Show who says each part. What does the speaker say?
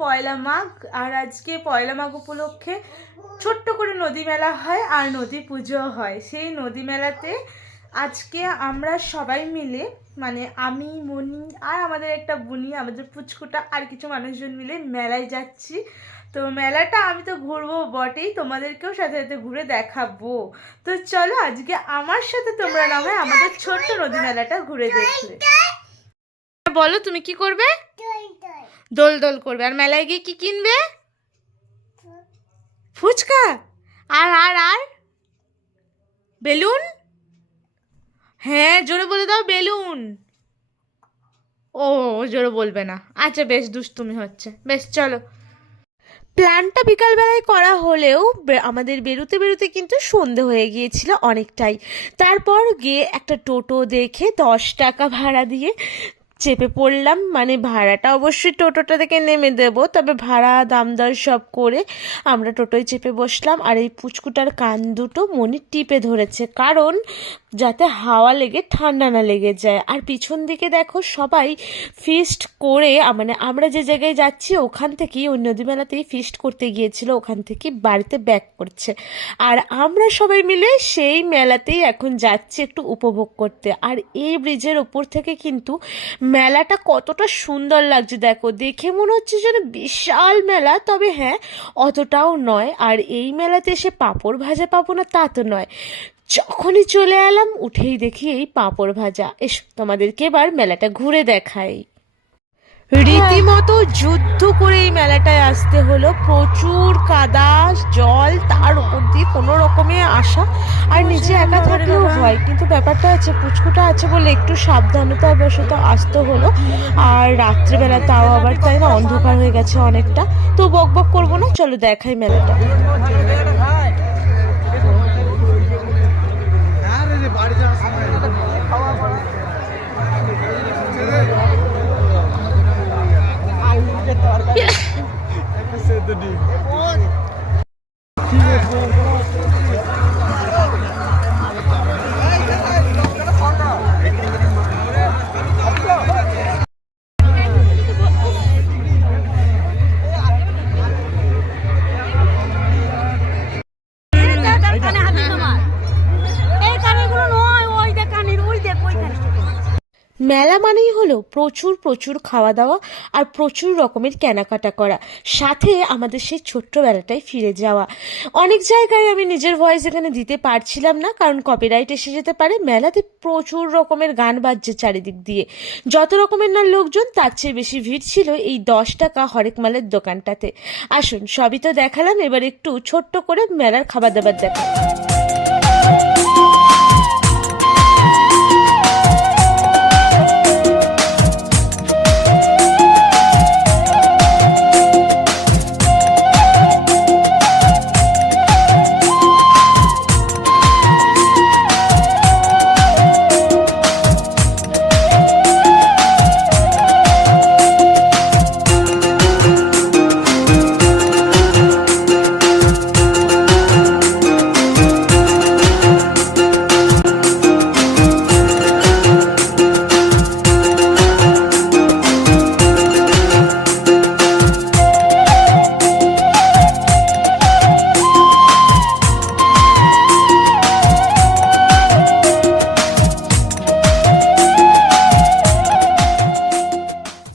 Speaker 1: পয়লা মাঘ, আর আজকে পয়লা মাঘ উপলক্ষে ছোট্ট করে নদী মেলা হয় আর নদী পুজো হয়। সেই নদী মেলাতে আজকে আমরা সবাই মিলে মানে আমি, মনি আর আমাদের একটা বুনি, আমাদের পুচকুটা আর কিছু মানুষজন মিলে মেলায় যাচ্ছি। তো মেলাটা আমি তো ঘুরবো বটেই, তোমাদেরকেও সাথে সাথে ঘুরে দেখাবো। তো চলো আজকে আমার সাথে তোমরা না আমাদের ছোট্ট নদী মেলাটা ঘুরে দেখবে বলো তুমি কি করবে? দোল দোল করবে। আর মেলায় গিয়ে কি কিনবে? ফুচকা? আর আর আর? বেলুন? হ্যাঁ জোরে বলে দাও বেলুন। ও জোরে বলবে না। আচ্ছা বেশ, দুষ্টুমি হচ্ছে। বেশ, চলো। প্ল্যানটা বিকালবেলায় করা হলেও আমাদের বেরোতে বেরোতে কিন্তু সন্ধে হয়ে গিয়েছিল অনেকটাই। তারপর গিয়ে একটা টোটো দেখে দশ টাকা ভাড়া দিয়ে চেপে পড়লাম। মানে ভাড়াটা অবশ্যই টোটোটা থেকে নেমে দেব, তবে ভাড়া দাম দর সব করে আমরা টোটোয় চেপে বসলাম। আর এই পুচকুটার কান দুটো মনি টিপে ধরেছে, কারণ যাতে হাওয়া লেগে, ঠান্ডা না লেগে যায়। আর পিছন দিকে দেখো সবাই ফিস্ট করে মানে আমরা যে জায়গায় যাচ্ছি, ওখান থেকেই ওই নদীমেলাতেই ফিস্ট করতে গিয়েছিল, ওখান থেকে বাড়িতে ব্যাক করছে। আর আমরা সবাই মিলে সেই মেলাতেই এখন যাচ্ছি একটু উপভোগ করতে। আর এই ব্রিজের ওপর থেকে কিন্তু মেলাটা কতটা সুন্দর লাগছে, দেখো। দেখে মনে হচ্ছে যেন বিশাল মেলা, তবে হ্যাঁ অতটাও নয়। আর এই মেলাতে এসে পাঁপড় ভাজা পাবো না, তা তো নয়। যখনই চলে এলাম, উঠেই দেখি এই পাঁপড় ভাজা। এস, তোমাদেরকে এবার মেলাটা ঘুরে দেখাই। রীতিমতো যুদ্ধ করে এই মেলাটায় আসতে হলো। প্রচুর কাদা জল তার উপর দিয়ে কোনো রকমে আসা। আর নিজে একা থাকলেও হয় কিন্তু ব্যাপারটা আছে পুচকুটা আছে বলে একটু সাবধানতা বশত আসতে হলো। আর রাত্রিবেলা তাও আবার তাই না অন্ধকার হয়ে গেছে অনেকটা। তো বক বক করব না চলো দেখাই মেলাটা। মেলা মানেই হলো প্রচুর প্রচুর খাওয়া দাওয়া আর প্রচুর রকমের কেনাকাটা করা। সাথে আমাদের সেই ছোট্ট বেলাটায় ফিরে যাওয়া। অনেক জায়গায় আমি নিজের ভয়েস এখানে দিতে পারছিলাম না, কারণ কপিরাইট এসে যেতে পারে। মেলাতে প্রচুর রকমের গান বাজছে চারিদিক দিয়ে। যত রকমের না লোকজন, তার চেয়ে বেশি ভিড় ছিল এই দশ টাকা হরেক মালের দোকানটাতে। আসুন, সবই তো দেখালাম, এবার একটু ছোট্ট করে মেলার খাবার দাবার দেখা